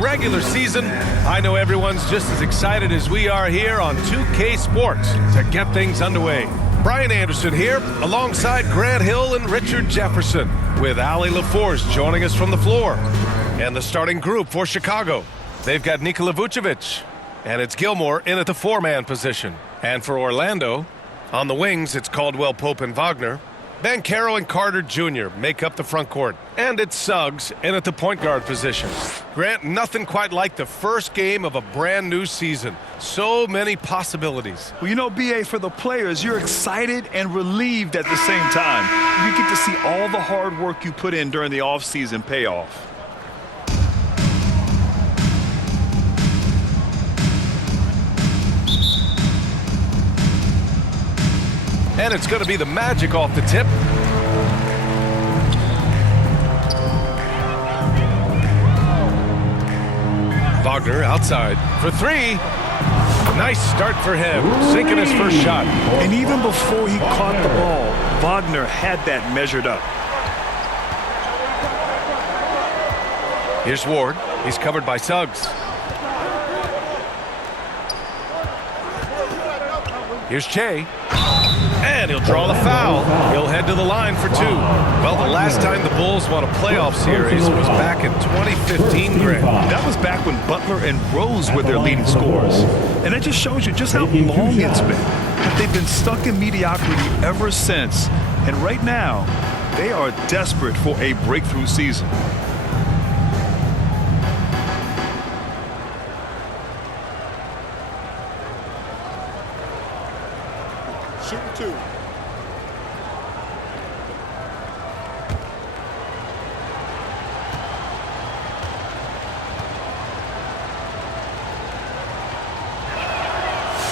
regular season, I know everyone's just as excited as we are here on 2K Sports to get things underway. Brian Anderson here, alongside Grant Hill and Richard Jefferson, with Ali LaForce joining us from the floor. And the starting group for Chicago, they've got Nikola Vucevic, and it's Gilmore in at the four-man position. And for Orlando, on the wings, it's Caldwell Pope and Wagner. Banchero and Carter Jr. make up the front court. And it's Suggs in at the point guard position. Grant, nothing quite like the first game of a brand new season. So many possibilities. Well, you know, B.A., for the players, you're excited and relieved at the same time. You get to see all the hard work you put in during the offseason pay off. And it's going to be the Magic off the tip. Wagner outside for three. Nice start for him, sinking his first shot. And even before he caught the ball, Wagner had that measured up. Here's Ward. He's covered by Suggs. Here's Che. And he'll draw the foul. He'll head to the line for two. Well, the last time the Bulls won a playoff series was back in 2015, Grant. That was back when Butler and Rose were their leading scorers. And that just shows you just how long it's been. But they've been stuck in mediocrity ever since. And right now, they are desperate for a breakthrough season. Shooting two.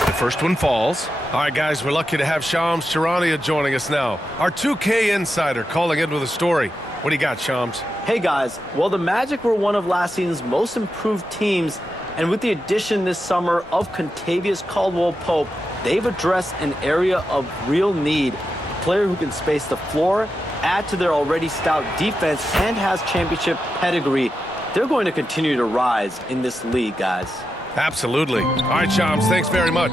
The first one falls. All right, guys, we're lucky to have Shams Charania joining us now. Our 2K insider calling in with a story. What do you got, Shams? Hey, guys. Well, the Magic were one of last season's most improved teams, and with the addition this summer of Kentavious Caldwell-Pope, they've addressed an area of real need. A player who can space the floor, add to their already stout defense, and has championship pedigree. They're going to continue to rise in this league, guys. Absolutely. All right, Shams, thanks very much.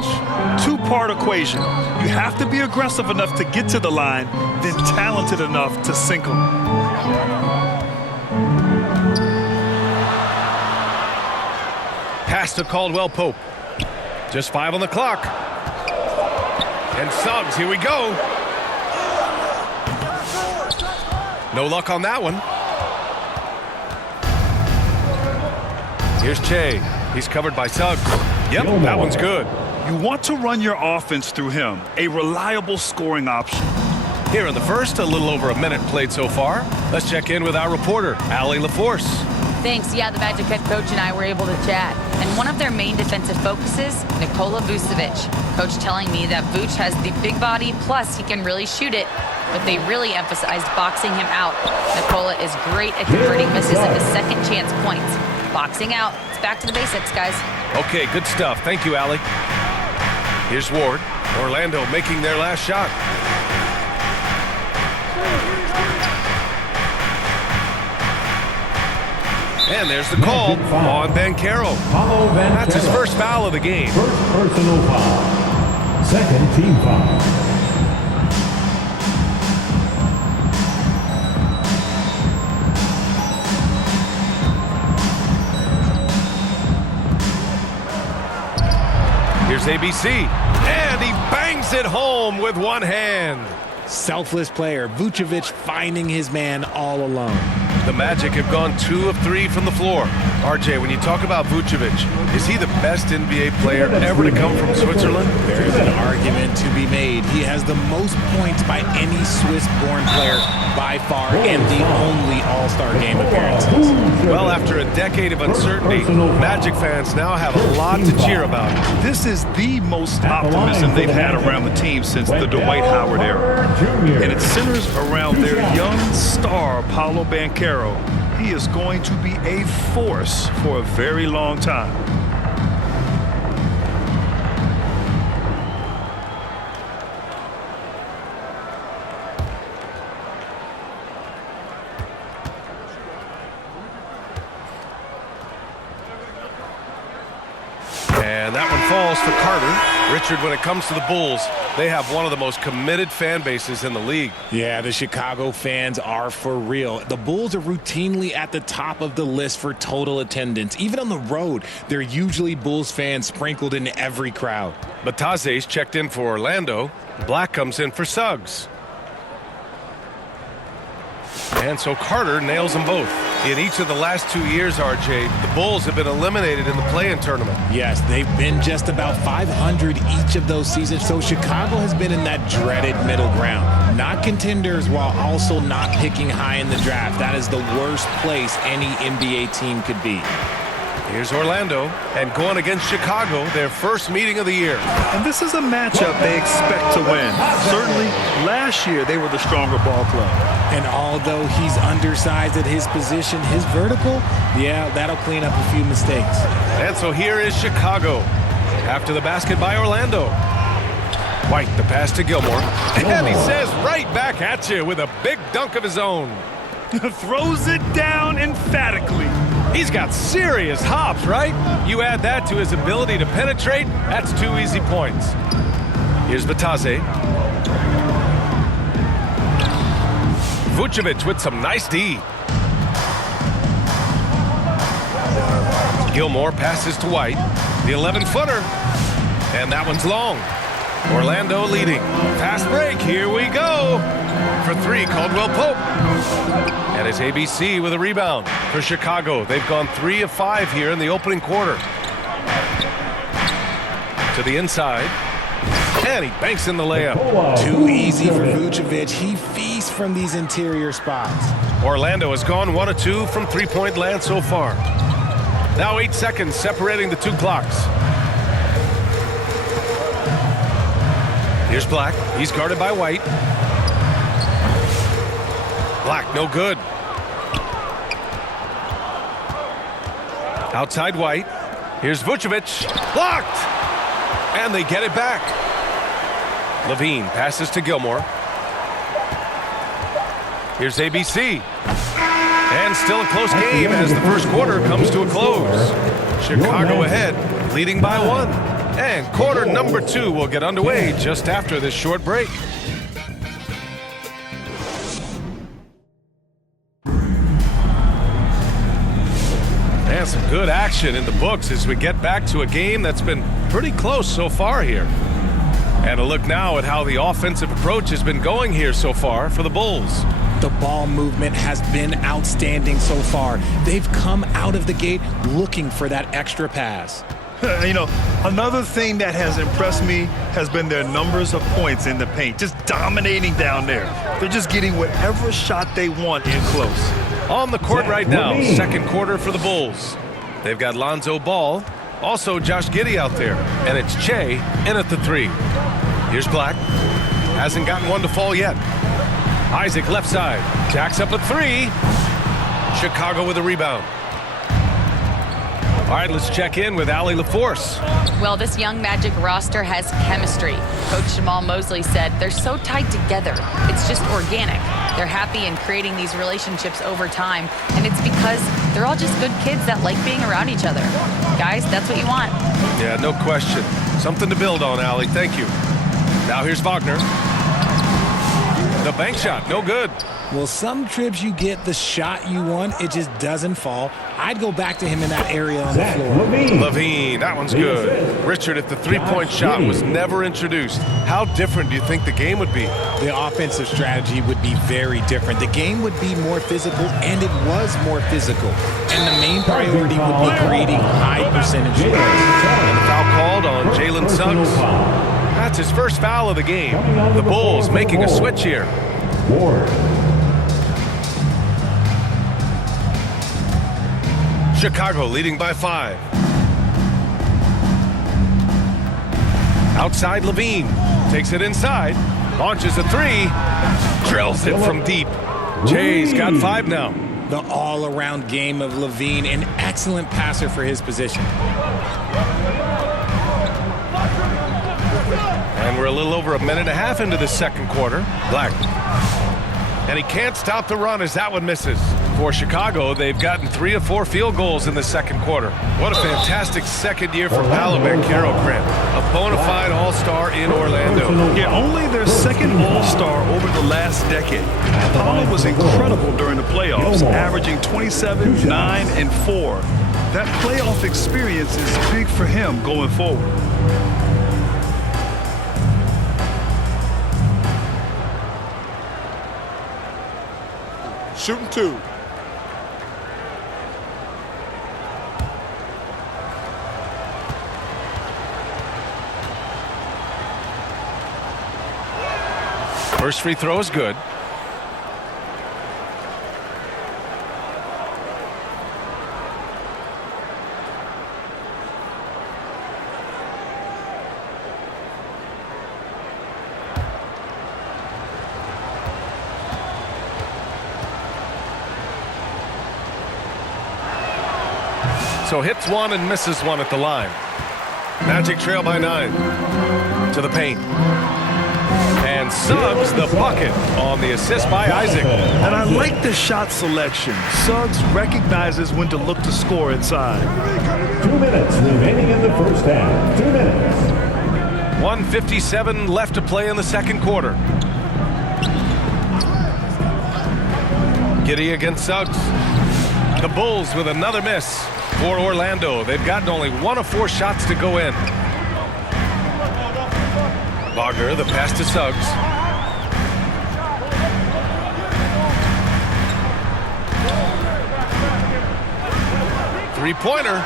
Two-part equation. You have to be aggressive enough to get to the line, then talented enough to sink them. Pass to Caldwell-Pope. Just 5 on the clock. And Suggs, here we go. No luck on that one. Here's Che. He's covered by Suggs. Yep, that one's good. You want to run your offense through him, a reliable scoring option. Here in the first, a little over a minute played so far. Let's check in with our reporter, Ali LaForce. Thanks. Yeah, the Magic head coach and I were able to chat. And one of their main defensive focuses, Nikola Vucevic. Coach telling me that Vuce has the big body, plus he can really shoot it. But they really emphasized boxing him out. Nikola is great at converting misses into second chance points. Boxing out. It's back to the basics, guys. Okay, good stuff. Thank you, Ali. Here's Ward. Orlando making their last shot. And there's the call on Banchero. That's his first foul of the game. First personal foul. Second team foul. Here's ABC, and he bangs it home with one hand. Selfless player, Vucevic finding his man all alone. The Magic have gone 2 of 3 from the floor. RJ, when you talk about Vucevic, is he the best NBA player ever to come from Switzerland? There is an argument to be made. He has the most points by any Swiss-born player by far, and the only All-Star game appearances. Well, after a decade of uncertainty, Magic fans now have a lot to cheer about. This is the most optimism they've had around the team since the Dwight Howard era. And it centers around their young star, Paolo Banchero. He is going to be a force for a very long time. And that one falls for Carter. Richard, when it comes to the Bulls, they have one of the most committed fan bases in the league. Yeah, the Chicago fans are for real. The Bulls are routinely at the top of the list for total attendance. Even on the road, there are usually Bulls fans sprinkled in every crowd. Bataze's checked in for Orlando. Black comes in for Suggs. And so Carter nails them both. In each of the last 2 years, RJ, the Bulls have been eliminated in the play-in tournament. Yes, they've been just about 500 each of those seasons, so Chicago has been in that dreaded middle ground. Not contenders while also not picking high in the draft. That is the worst place any NBA team could be. Here's Orlando, and going against Chicago, their first meeting of the year. And this is a matchup they expect to win. Certainly, last year they were the stronger ball club. And although he's undersized at his position, his vertical, yeah, that'll clean up a few mistakes. And so here is Chicago. After the basket by Orlando. White, the pass to Gilmore. And he says right back at you with a big dunk of his own. Throws it down emphatically. He's got serious hops, right? You add that to his ability to penetrate, that's 2 easy points. Here's Bataze. Vucevic with some nice D. Gilmore passes to White. The 11-footer. And that one's long. Orlando leading. Fast break. Here we go. For 3, Caldwell Pope. And it's ABC with a rebound for Chicago. They've gone 3 of 5 here in the opening quarter. To the inside. And he banks in the layup. Too easy for Vucevic. He feasts from these interior spots. Orlando has gone 1 of 2 from three-point land so far. Now 8 seconds separating the 2 clocks. Here's Black. He's guarded by White. Black, no good. Outside White. Here's Vucevic. Blocked! And they get it back. Levine passes to Gilmore. Here's ABC. And still a close game as the first quarter comes to a close. Chicago ahead, leading by 1. And quarter number 2 will get underway just after this short break. And some good action in the books as we get back to a game that's been pretty close so far here. And a look now at how the offensive approach has been going here so far for the Bulls. The ball movement has been outstanding so far. They've come out of the gate looking for that extra pass. You know, another thing that has impressed me has been their numbers of points in the paint, just dominating down there. They're just getting whatever shot they want in close. On the court right now, second quarter for the Bulls. They've got Lonzo Ball, also Josh Giddey out there, and it's Che in at the 3. Here's Black. Hasn't gotten one to fall yet. Isaac left side. Jacks up a 3. Chicago with a rebound. All right, let's check in with Allie LaForce. Well, this young Magic roster has chemistry. Coach Jamal Mosley said they're so tied together. It's just organic. They're happy in creating these relationships over time, and it's because they're all just good kids that like being around each other. Guys, that's what you want. Yeah, no question. Something to build on, Allie. Thank you. Now here's Wagner. The bank shot, no good. Well, some trips you get the shot you want, it just doesn't fall. I'd go back to him in that area on the floor. Levine, that one's good. Richard, if the three-point shot was never introduced, how different do you think the game would be? The offensive strategy would be very different. The game would be more physical, and it was more physical. And the main priority would be creating high percentage shots. And the foul called on Jalen Suggs. That's his first foul of the game. The Bulls making a switch here. Chicago leading by 5. Outside Levine. Takes it inside. Launches a 3. Drills it from deep. Jay's got 5 now. The all-around game of Levine, an excellent passer for his position. And we're a little over a minute and a half into the second quarter. Black. And he can't stop the run as that one misses. For Chicago, they've gotten 3 of 4 field goals in the second quarter. What a fantastic second year for Paolo Banchero, Grant. A bona fide all-star in Orlando. Yeah, only their second all-star over the last decade. Paolo was incredible during the playoffs, averaging 27, 9, and 4. That playoff experience is big for him going forward. Shooting 2. First free throw is good. So hits one and misses one at the line. Magic trail by 9. To the paint. And Suggs the bucket on the assist by Isaac. And I like the shot selection. Suggs recognizes when to look to score inside. 2 minutes remaining in the first half. 2 minutes. 1:57 left to play in the second quarter. Giddey against Suggs. The Bulls with another miss for Orlando. They've gotten only 1 of 4 shots to go in. Wagner, the pass to Suggs. Three-pointer.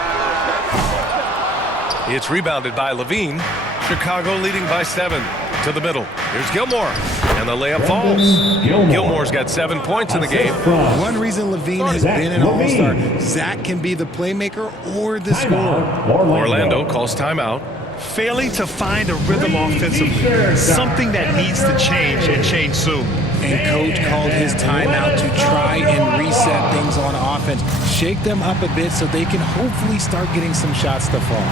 It's rebounded by Levine. Chicago leading by 7. To the middle. Here's Gilmore. And the layup falls. Gilmore's got 7 points in the game. One reason Levine has been an all-star, Zach can be the playmaker or the scorer. Orlando calls timeout. Failing to find a rhythm offensively, something that needs to change and change soon. And coach called his timeout to try and reset things on offense. Shake them up a bit so they can hopefully start getting some shots to fall.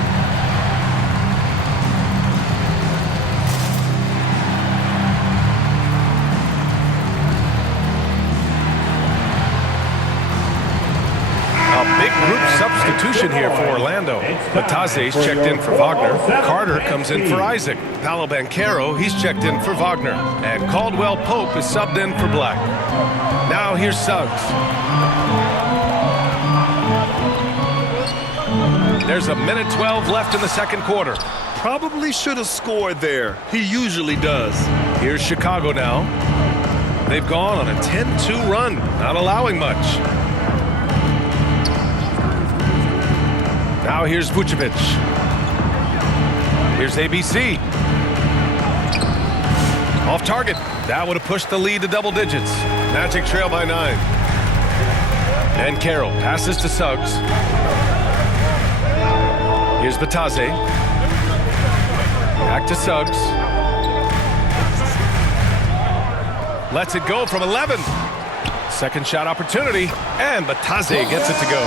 Substitution here for Orlando. Batase's checked in for Wagner. Carter comes in for Isaac. Paolo Banchero, he's checked in for Wagner. And Caldwell Pope is subbed in for Black. Now here's Suggs. There's a minute 12 left in the second quarter. Probably should have scored there. He usually does. Here's Chicago now. They've gone on a 10-2 run, not allowing much. Now here's Vucevic. Here's ABC. Off target. That would have pushed the lead to double digits. Magic trail by 9. And Carroll passes to Suggs. Here's Batase. Back to Suggs. Lets it go from 11. Second shot opportunity, and Batase gets it to go.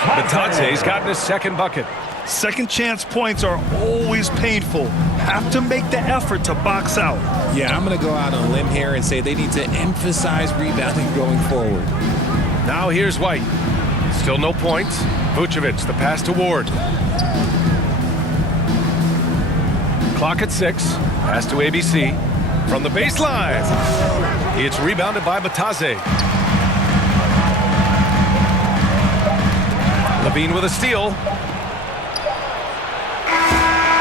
Batase's gotten his second bucket. Second chance points are always painful. Have to make the effort to box out. Yeah, I'm going to go out on a limb here and say they need to emphasize rebounding going forward. Now here's White. Still no points. Vucevic, the pass to Ward. Clock at 6. Pass to ABC. From the baseline. It's rebounded by Batase. Levine with a steal.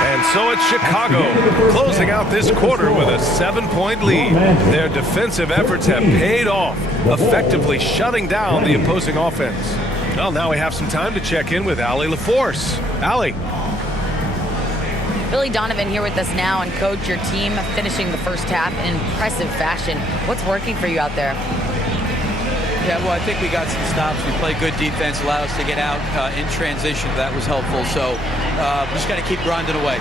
And so it's Chicago closing out this quarter with a 7-point lead. Their defensive efforts have paid off, effectively shutting down the opposing offense. Well, now we have some time to check in with Allie LaForce. Allie. Billy Donovan here with us now, and coach, your team finishing the first half in impressive fashion. What's working for you out there? Yeah, well, I think we got some stops. We played good defense, allowed us to get out in transition. That was helpful. So we just got to keep grinding away.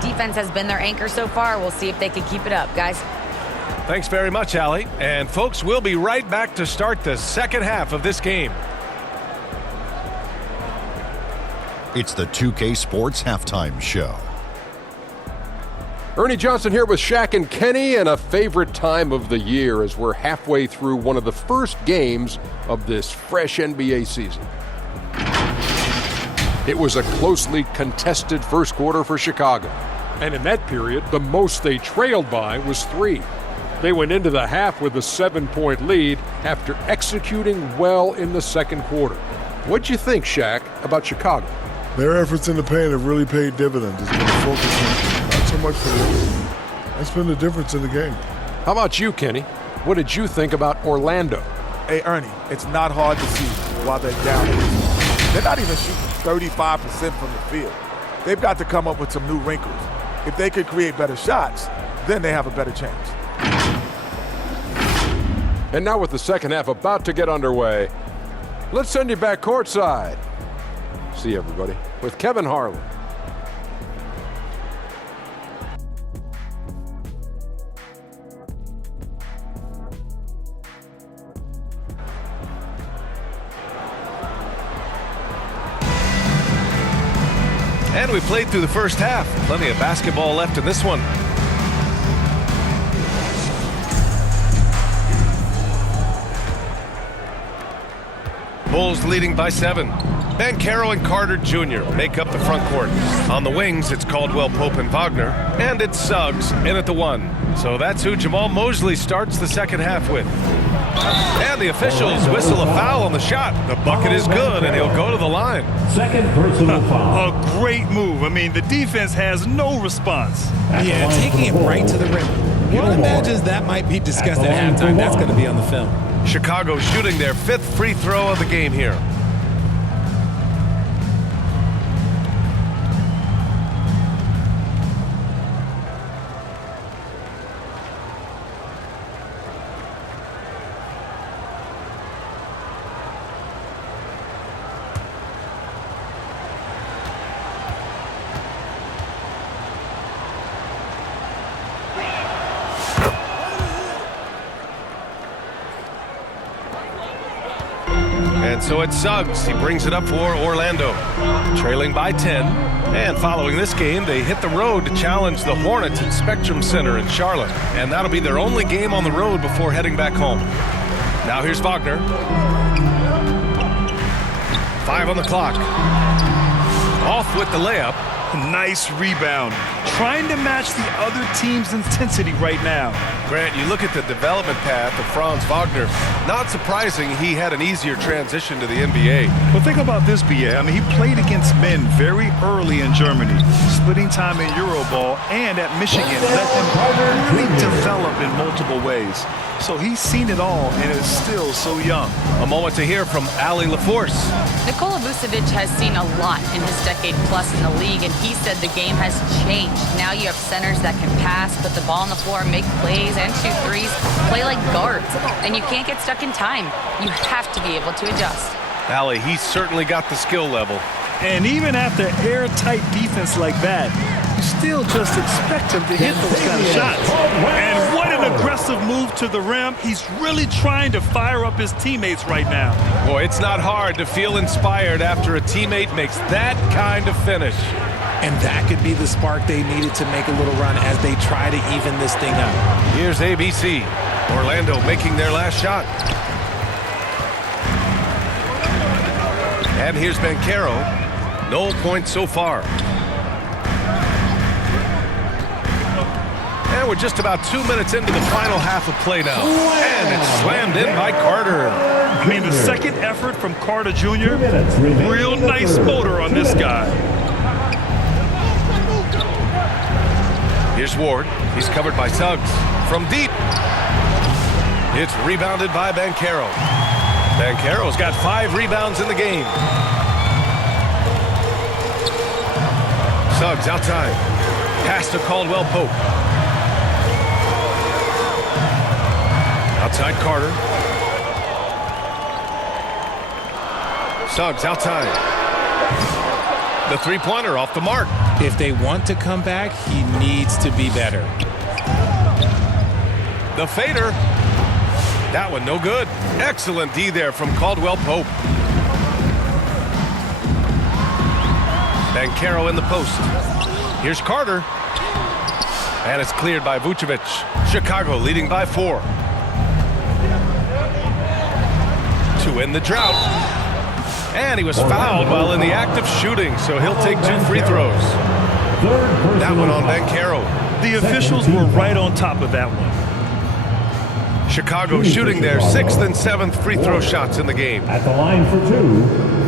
Defense has been their anchor so far. We'll see if they can keep it up, guys. Thanks very much, Allie. And folks, we'll be right back to start the second half of this game. It's the 2K Sports Halftime Show. Ernie Johnson here with Shaq and Kenny, and a favorite time of the year as we're halfway through one of the first games of this fresh NBA season. It was a closely contested first quarter for Chicago. And in that period, the most they trailed by was 3. They went into the half with a 7-point lead after executing well in the second quarter. What'd you think, Shaq, about Chicago? Their efforts in the paint have really paid dividends. It's been a focus on not so much for them. That's been the difference in the game. How about you, Kenny? What did you think about Orlando? Hey, Ernie, it's not hard to see why they're down. They're not even shooting 35% from the field. They've got to come up with some new wrinkles. If they could create better shots, then they have a better chance. And now with the second half about to get underway, let's send you back courtside. See you, everybody, with Kevin Harlan. And we played through the first half. Plenty of basketball left in this one. Bulls leading by 7. Banchero and Carter Jr. make up the front court. On the wings, it's Caldwell Pope and Wagner. And it's Suggs in at the 1. So that's who Jamal Mosley starts the second half with. And the officials whistle a foul on the shot. The bucket is good, and he'll go to the line. Second personal foul. A great move. I mean, the defense has no response. Yeah, taking it right to the rim. One imagines that might be discussed at halftime. That's going to be on the film. Chicago shooting their 5th free throw of the game here. And so it's Suggs. He brings it up for Orlando. Trailing by 10. And following this game, they hit the road to challenge the Hornets at Spectrum Center in Charlotte. And that'll be their only game on the road before heading back home. Now here's Wagner. 5 on the clock. Off with the layup. Nice rebound. Trying to match the other team's intensity right now. Grant, you look at the development path of Franz Wagner. Not surprising he had an easier transition to the NBA. Well, think about this, B.A. I mean, he played against men very early in Germany, splitting time in Euroball, and at Michigan let him really develop in multiple ways. So he's seen it all and is still so young. A moment to hear from Ali LaForce. Nikola Vucevic has seen a lot in his decade plus in the league, and he said the game has changed. Now you have centers that can pass, put the ball on the floor, make plays, and shoot threes, play like guards, and you can't get stuck in time. You have to be able to adjust. Ali, he's certainly got the skill level. And even after airtight defense like that, you still just expect him to hit those kind of shots. And what an aggressive move to the rim. He's really trying to fire up his teammates right now. Boy, it's not hard to feel inspired after a teammate makes that kind of finish. And that could be the spark they needed to make a little run as they try to even this thing up. Here's ABC. Orlando making their last shot. And here's Banchero. No points so far. And we're just about 2 minutes into the final half of play now. And it's slammed in by Carter. I mean, the second effort from Carter Jr., real nice motor on this guy. Here's Ward. He's covered by Suggs. From deep. It's rebounded by Banchero. Banchero's got 5 rebounds in the game. Suggs outside. Pass to Caldwell Pope. Outside Carter. Suggs outside. The three-pointer off the mark. If they want to come back, he needs to be better. The fader. That one no good. Excellent D there from Caldwell Pope. Banchero in the post. Here's Carter. And it's cleared by Vucevic. Chicago leading by 4. To end the drought. And he was fouled while in the act of shooting, so he'll take 2 free throws. That one on Banchero. The officials were right on top of that one. Chicago shooting their 6th and 7th free throw shots in the game. At the line for 2.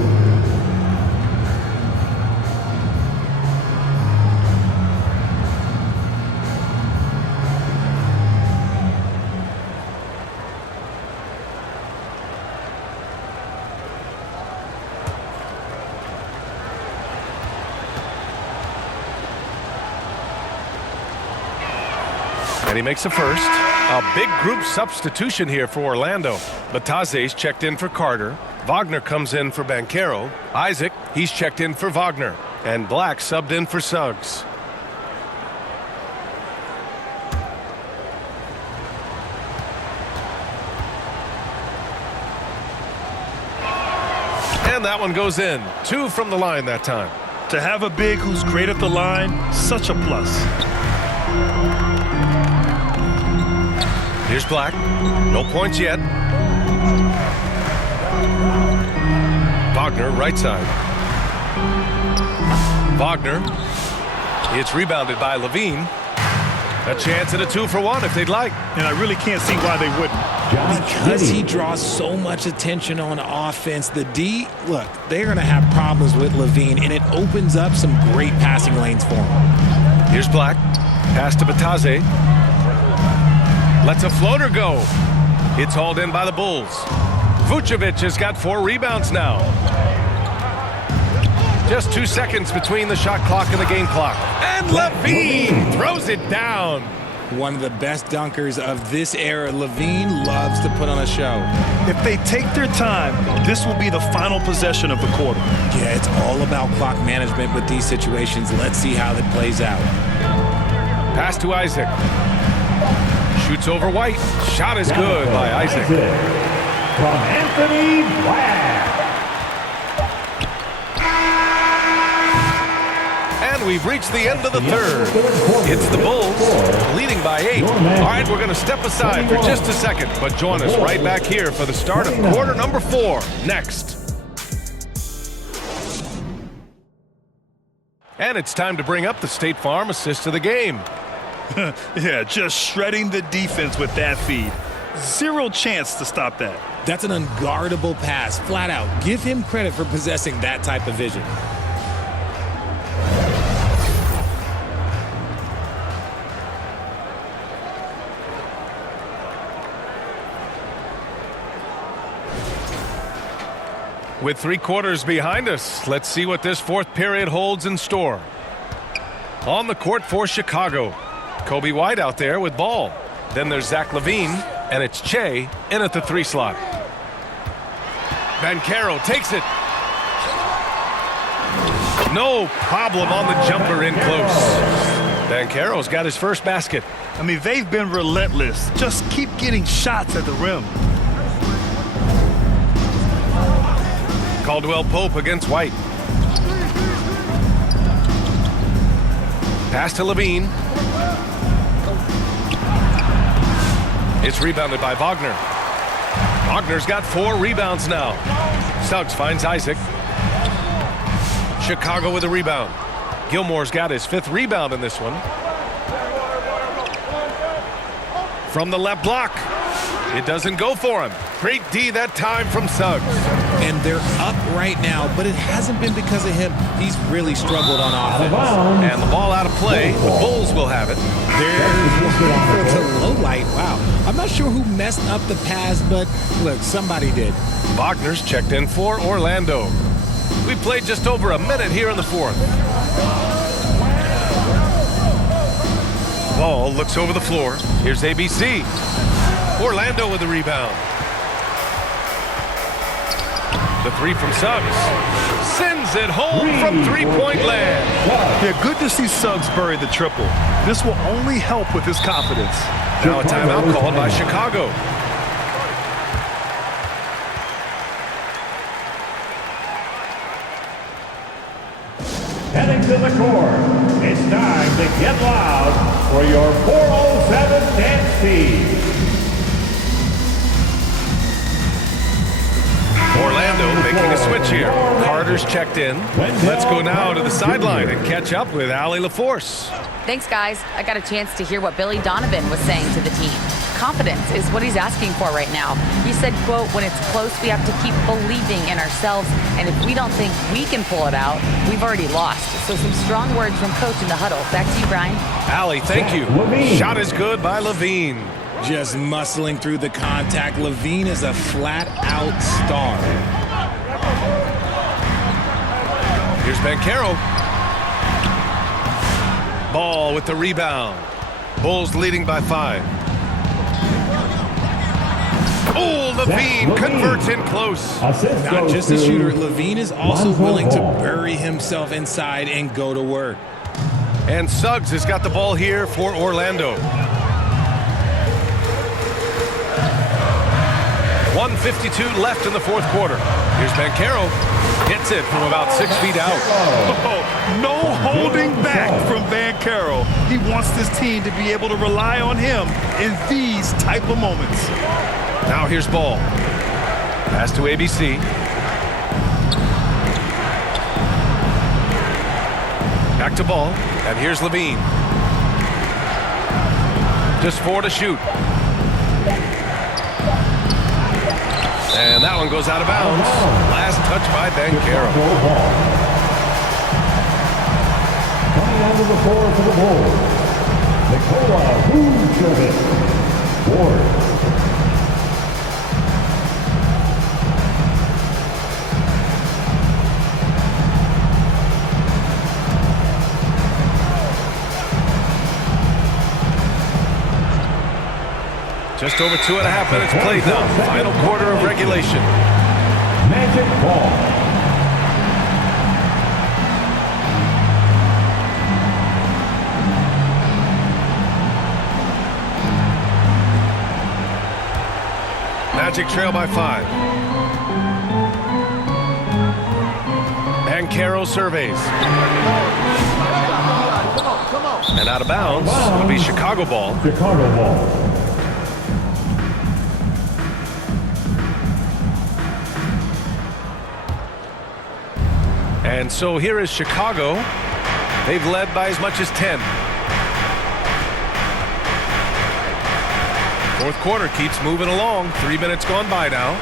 And he makes a first. A big group substitution here for Orlando. Bataze's checked in for Carter. Wagner comes in for Banchero. Isaac, he's checked in for Wagner. And Black subbed in for Suggs. And that one goes in. 2 from the line that time. To have a big who's great at the line, such a plus. Here's Black. No points yet. Wagner, right side. Wagner. It's rebounded by Levine. A chance at a 2-for-1 if they'd like. And I really can't see why they wouldn't. Because he draws so much attention on offense, the D, look, they're going to have problems with Levine, and it opens up some great passing lanes for him. Here's Black. Pass to Bataze. Lets a floater go. It's hauled in by the Bulls. Vucevic has got 4 rebounds now. Just 2 seconds between the shot clock and the game clock. And Levine throws it down. One of the best dunkers of this era. Levine loves to put on a show. If they take their time, this will be the final possession of the quarter. Yeah, it's all about clock management with these situations. Let's see how that plays out. Pass to Isaac. Shoots over White. Shot is good by Isaac. From Anthony Black. And we've reached the end of the third. It's the Bulls leading by 8. All right, we're going to step aside for just a second, but join us right back here for the start of quarter number 4 next. And it's time to bring up the State Farm assist of the game. Yeah, just shredding the defense with that feed. 0 chance to stop that. That's an unguardable pass, flat out. Give him credit for possessing that type of vision. With 3 quarters behind us, let's see what this 4th period holds in store. On the court for Chicago, Kobe White out there with ball. Then there's Zach LaVine, and it's Che in at the 3 slot. Banchero takes it. No problem on the jumper in close. Banchero's got his first basket. I mean, they've been relentless. Just keep getting shots at the rim. Caldwell Pope against White. Pass to Levine. It's rebounded by Wagner. Wagner's got 4 rebounds now. Suggs finds Isaac. Chicago with a rebound. Gilmore's got his 5th rebound in this one. From the left block. It doesn't go for him. Great D that time from Suggs. And they're up right now, but it hasn't been because of him. He's really struggled on offense. And the ball out of play. The Bulls will have it. There's a low light. Wow. I'm not sure who messed up the pass, but look, somebody did. Wagner's checked in for Orlando. We played just over a minute here in the 4th. Ball looks over the floor. Here's ABC. Orlando with the rebound. The 3 from Suggs. Sends it home from 3-point land. Yeah, good to see Suggs bury the triple. This will only help with his confidence. Now a timeout called by Chicago. Heading to the court, It's time to get loud for your 407 dance team. Orlando making a switch here. Carter's checked in. Let's go now to the sideline and catch up with Allie LaForce. Thanks, guys. I got a chance to hear what Billy Donovan was saying to the team. Confidence is what he's asking for right now. He said, quote, when it's close, we have to keep believing in ourselves, and if we don't think we can pull it out, we've already lost. So some strong words from Coach in the huddle. Back to you, Brian. Allie, thank you. Shot is good by Levine. Just muscling through the contact. Levine is a flat-out star. Here's Banchero. Ball with the rebound. Bulls leading by 5. Oh, Levine converts in close. Not just a shooter, Levine is also willing to bury himself inside and go to work. And Suggs has got the ball here for Orlando. 1:52 left in the fourth quarter. Here's Banchero. Hits it from about 6 feet out. Oh, no holding back from Banchero. He wants this team to be able to rely on him in these type of moments. Now here's Ball. Pass to ABC. Back to Ball. And here's Levine. Just 4 to shoot. And that one goes out of bounds. Last touch by Banchero. Coming out of the floor for the Bulls, Nikola Vucevic. Ward. Just over 2.5 minutes played now. Final quarter of regulation. Magic ball. Magic trail by 5. Banchero surveys. And out of bounds. It'll be Chicago ball. Chicago ball. And so here is Chicago. They've led by as much as 10. Fourth quarter keeps moving along. 3 minutes gone by now.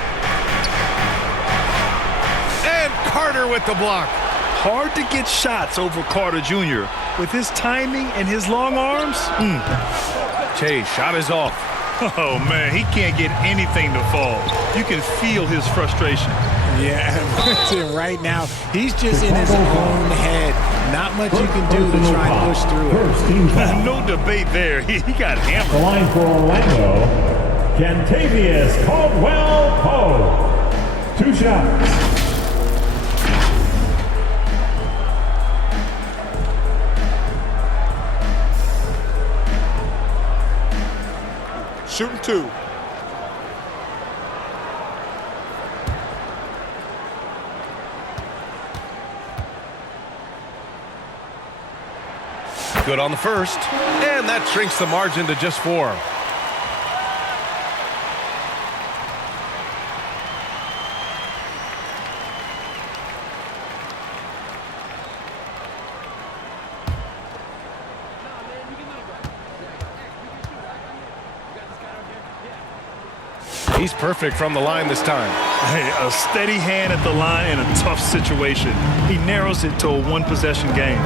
And Carter with the block. Hard to get shots over Carter Jr. With his timing and his long arms. Chase, shot is off. Oh, man, he can't get anything to fall. You can feel his frustration. Yeah, right now, he's just in his own head. Not much you can do to try and push through it. No debate there. He got hammered. The line for Orlando, Kentavious Caldwell-Pope. 2 shots. Shooting 2. Good on the first. And that shrinks the margin to just 4. He's perfect from the line this time. Hey, a steady hand at the line in a tough situation. He narrows it to a 1-possession game.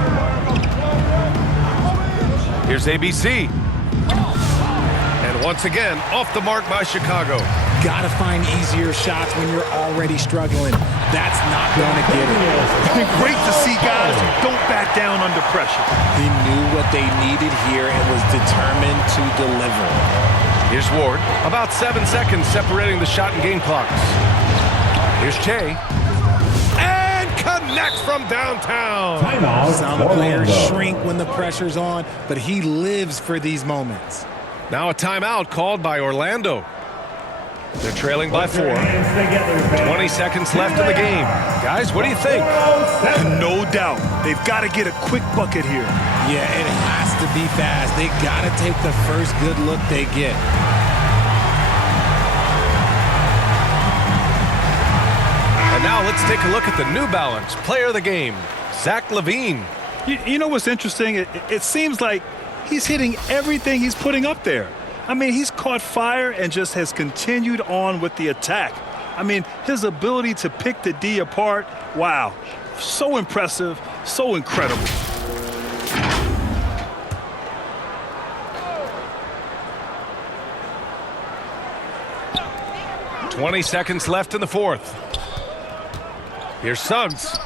Here's ABC. And once again, off the mark by Chicago. Gotta find easier shots when you're already struggling. That's not gonna get it. Great to see guys who don't back down under pressure. He knew what they needed here and was determined to deliver. Here's Ward. About 7 seconds separating the shot and game clocks. Here's Che. And connects from downtown. Some players shrink when the pressure's on, but he lives for these moments. Now a timeout called by Orlando. They're trailing by 4. 20 seconds left in the game. Guys, what do you think? No doubt. They've got to get a quick bucket here. Yeah, it has to be fast. They got to take the first good look they get. And now let's take a look at the New Balance player of the game, Zach LaVine. You know what's interesting? It seems like he's hitting everything he's putting up there. I mean, he's caught fire and just has continued on with the attack. I mean, his ability to pick the D apart, wow, so impressive, so incredible. "20 seconds left in the fourth. Here's Suggs.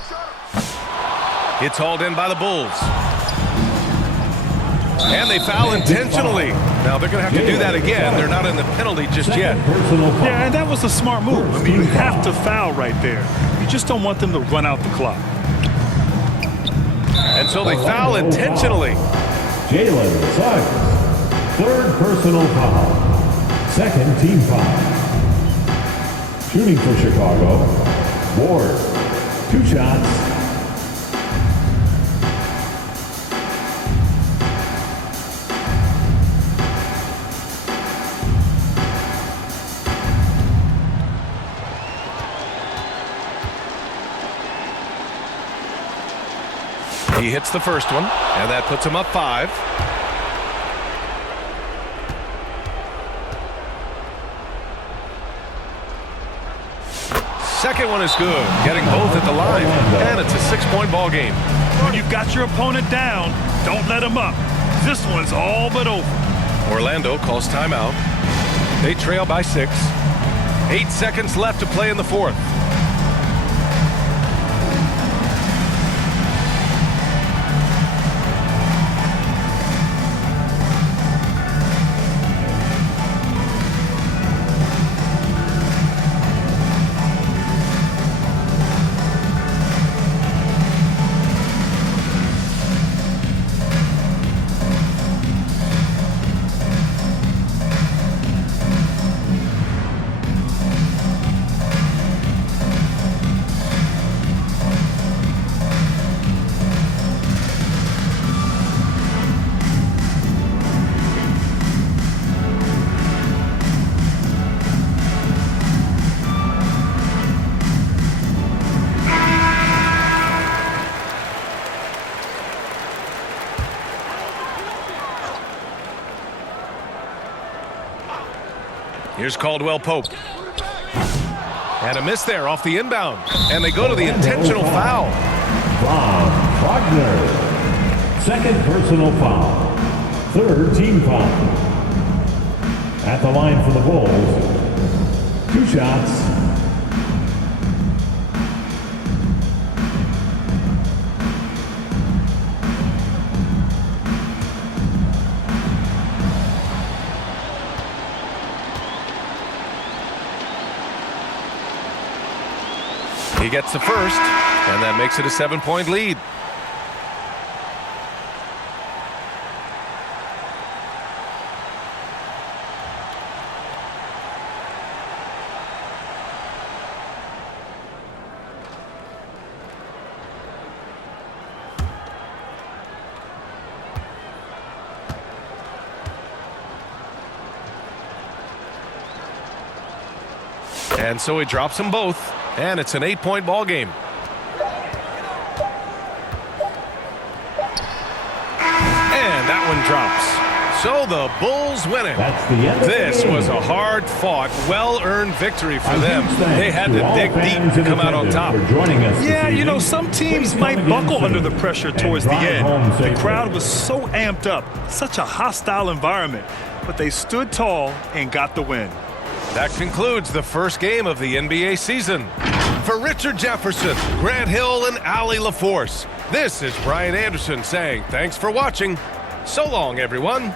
It's hauled in by the Bulls. And they foul intentionally. Now they're going to have to do that again. They're not in the penalty just yet. Yeah, and that was a smart move. I mean, you have to foul right there. You just don't want them to run out the clock. And so they foul intentionally. Jalen Suggs, third personal foul, second team foul. Shooting for Chicago, Ward, 2 shots. He hits the first one, and that puts him up 5. Second one is good, getting both at the line, and it's a 6-point ball game. When you've got your opponent down, don't let him up. This one's all but over. Orlando calls timeout. They trail by 6. 8 seconds left to play in the fourth. Here's Caldwell Pope. And a miss there off the inbound. And they go to the intentional foul. Von Wagner, second personal foul, third team foul. At the line for the Bulls, 2 shots. He gets the first, and that makes it a 7-point lead. And so he drops them both, and it's an 8-point ball game. And that one drops. So the Bulls win it. That's the end of This the game. was a hard-fought, well-earned victory for them. They had to dig deep to come out on top. Yeah, you know, some teams might buckle under the pressure towards the end. The crowd was so amped up, such a hostile environment, but they stood tall and got the win. That concludes the first game of the NBA season. For Richard Jefferson, Grant Hill, and Allie LaForce, this is Brian Anderson saying thanks for watching. So long, everyone.